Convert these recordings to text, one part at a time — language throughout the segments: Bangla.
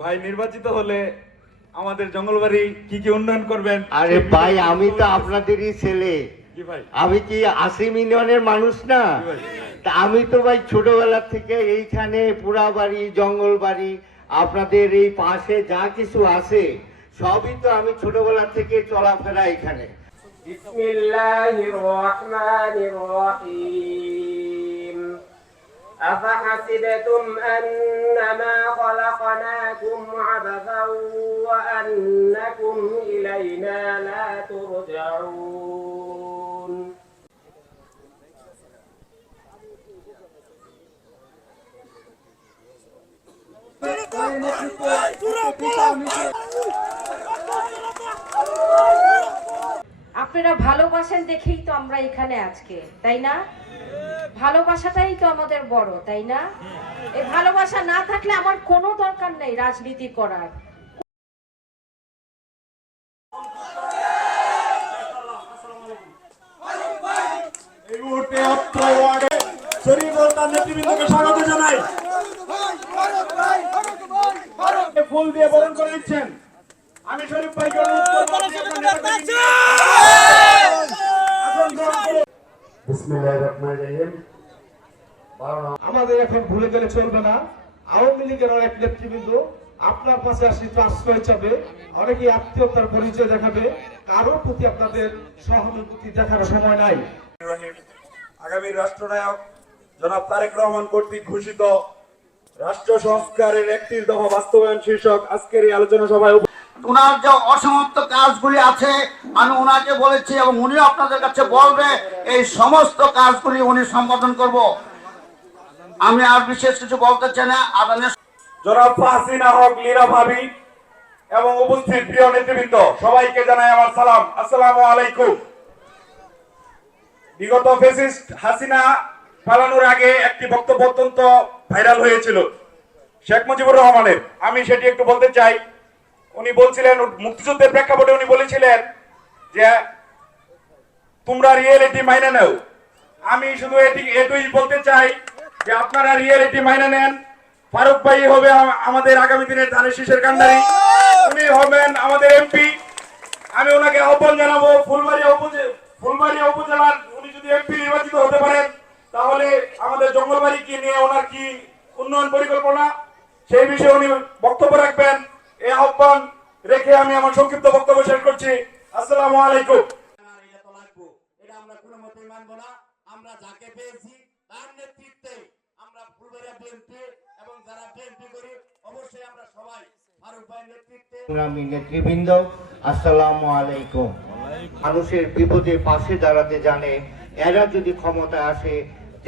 ভাই নির্বাচিত হলে আমাদের জঙ্গলবাড়ি কি কি উন্নয়ন করবেন? আরে ভাই, আমি তো আপনাদেরই ছেলে। কি ভাই? আমি কি 80 মিলিয়নের মানুষ না? তা আমি তো ভাই ছোটবেলা থেকে এইখানে পুরাবাড়ি, জঙ্গলবাড়ি, আপনাদের এই পাশে যা কিছু আছে সবই তো আমি ছোটবেলা থেকে চলাফেরা এখানে। বিসমিল্লাহির রহমানির রহিম। أفحسبتم أنما خلقناكم عبثا وأنكم إلينا لا ترجعون আপনারা ভালোবাসেন দেখেই তো আমরা এখানে আজকে, তাই না? ভালোবাসাটাই তো আমাদের বড়, তাই না? এই ভালোবাসা না থাকলে আমার কোনো দরকার নেই রাজনীতি করার। এই মুহূর্তে অত্র ওয়ার্ডে শরীফ ও তার নেতৃবৃন্দকে স্বাগত জানাই। ফুল দিয়ে বরণ করে নিচ্ছেন। আমি শরীফ ভাইকে অনুরোধ করব আপনি আপনার নেতাকে নিয়ে আসন গ্রহণ করুন। বিসমিল্লাহির রহমানির রহিম। আমাদের এখন ভুলে গেলে চলবে না। আওয়ামী লীগের অনেক নেতৃবৃন্দ আপনার পাশে আসি আশ্রয় চাবে, অনেকে আত্মীয়তার পরিচয় দেখাবে, কারোর প্রতি আপনাদের সহানুভূতি দেখার সময় নাই। আগামী রাষ্ট্রনায়ক জনাব তারেক রহমান কর্তৃক ঘোষিত রাষ্ট্র সংস্কারের 31 দফা বাস্তবায়ন শীর্ষক আজকের এই আলোচনা সভায় ওনার যে অসমাপ্ত কাজগুলি আছে আমি ওনাকে বলেছি এবং উনিও আপনাদের কাছে বলবে এই সমস্ত কাজগুলি উনি সম্পাদন করব। আমি আর বিশেষ কিছু বলতে চাই না। আদানের জনাব হাসিনা হক লীরা ভাবি এবং উপস্থিত প্রিয় নেতৃবৃন্দ সবাইকে জানাই আমার সালাম। আসসালামু আলাইকুম। বিগত ফ্যাসিস্ট হাসিনা পালানোর আগে একটি বক্তব্য অত্যন্ত ভাইরাল হয়েছিল শেখ মুজিবুর রহমানের। আমি সেটি একটু বলতে চাই। উনি বলছিলেন, মুক্তিযুদ্ধের প্রেক্ষাপটে উনি বলেছিলেন যে তোমরা রিয়েলিটি মাইনে নাও। আমি শুধু এটুই বলতে চাই যে আপনারা রিয়েলিটি মাইনে নেন। ফারুক ভাই হবে আমাদের আগামী দিনের ধানের শীষের কান্ডারি, উনি হবেন আমাদের এমপি। আমি ওনাকে আহ্বান জানাবো ফুলবাড়িয়া উপজেলার উনি যদি এমপি নির্বাচিত হতে পারেন তাহলে আমাদের জঙ্গলবাড়িকে নিয়ে ওনার কি উন্নয়ন পরিকল্পনা সেই বিষয়ে উনি বক্তব্য রাখবেন। এই আহ্বান রেখে আমি আমার সংক্ষিপ্ত বক্তব্য শেষ করছি। আসসালামু আলাইকুম। এটা আমরা কোনো মতেই মানব না। আমরা যাকে পেয়েছি তার নেতৃত্বে আমরা ফুলবাড়িয়া বিএনপি এবং যারা বিএনপি করি অবশ্যই আমরা সবাই ফারুক ভাইয়ের নেতৃত্বে। সংগ্রামী নেতৃবৃন্দ, আসসালামু আলাইকুম। মানুষের বিপদে পাশে দাঁড়াতে জানে। এরা যদি ক্ষমতা আসে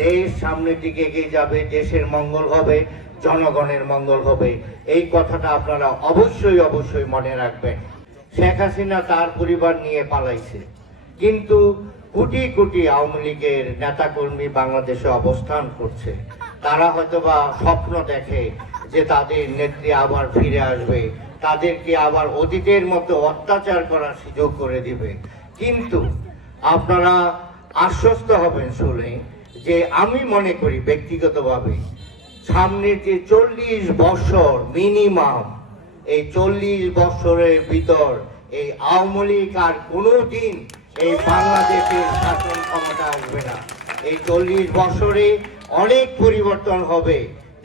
দেশ সামনের দিকে এগিয়ে যাবে, দেশের মঙ্গল হবে, জনগণের মঙ্গল হবে। এই কথাটা আপনারা অবশ্যই মনে রাখবেন। শেখ হাসিনা তার পরিবার নিয়ে পালাইছে, কিন্তু কোটি কোটি আওয়ামী লীগের নেতাকর্মী বাংলাদেশে অবস্থান করছে। তারা হয়তোবা স্বপ্ন দেখে যে তাদের নেত্রী আবার ফিরে আসবে, তাদেরকে আবার অতীতের মতো অত্যাচার করার সুযোগ করে দিবে। কিন্তু আপনারা আশ্বস্ত হবেন শুনে যে আমি মনে করি ব্যক্তিগতভাবে সামনের যে 40 বছর মিনিমাম, এই 40 বছরের ভিতর এই আওয়ামী লীগ আর কোনোদিন এই বাংলাদেশের শাসন ক্ষমতা আসবে না। এই 40 বছরে অনেক পরিবর্তন হবে,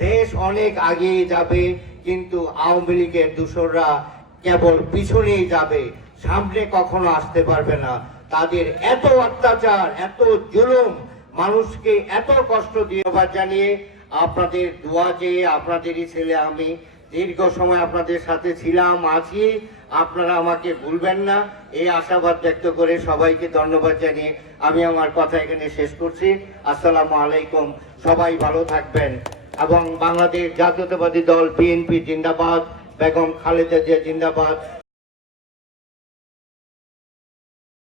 দেশ অনেক আগিয়ে যাবে, কিন্তু আওয়ামী লীগের দূষররা কেবল পিছনেই যাবে, সামনে কখনো আসতে পারবে না। তাদের এত অত্যাচার, এত জুলুম, মানুষকে এত কষ্ট দিয়ে জানিয়ে আপনাদের দোয়া চেয়ে আপনাদেরই ছেলে আমি দীর্ঘ সময় আপনাদের সাথে ছিলাম, আছি, আপনারা আমাকে ভুলবেন না এই আশাবাদ ব্যক্ত করে সবাইকে ধন্যবাদ জানিয়ে আমি আমার কথা এখানে শেষ করছি। আসসালামু আলাইকুম। সবাই ভালো থাকবেন এবং বাংলাদেশ জাতীয়তাবাদী দল বিএনপি জিন্দাবাদ, বেগম খালেদা জিয়া জিন্দাবাদ।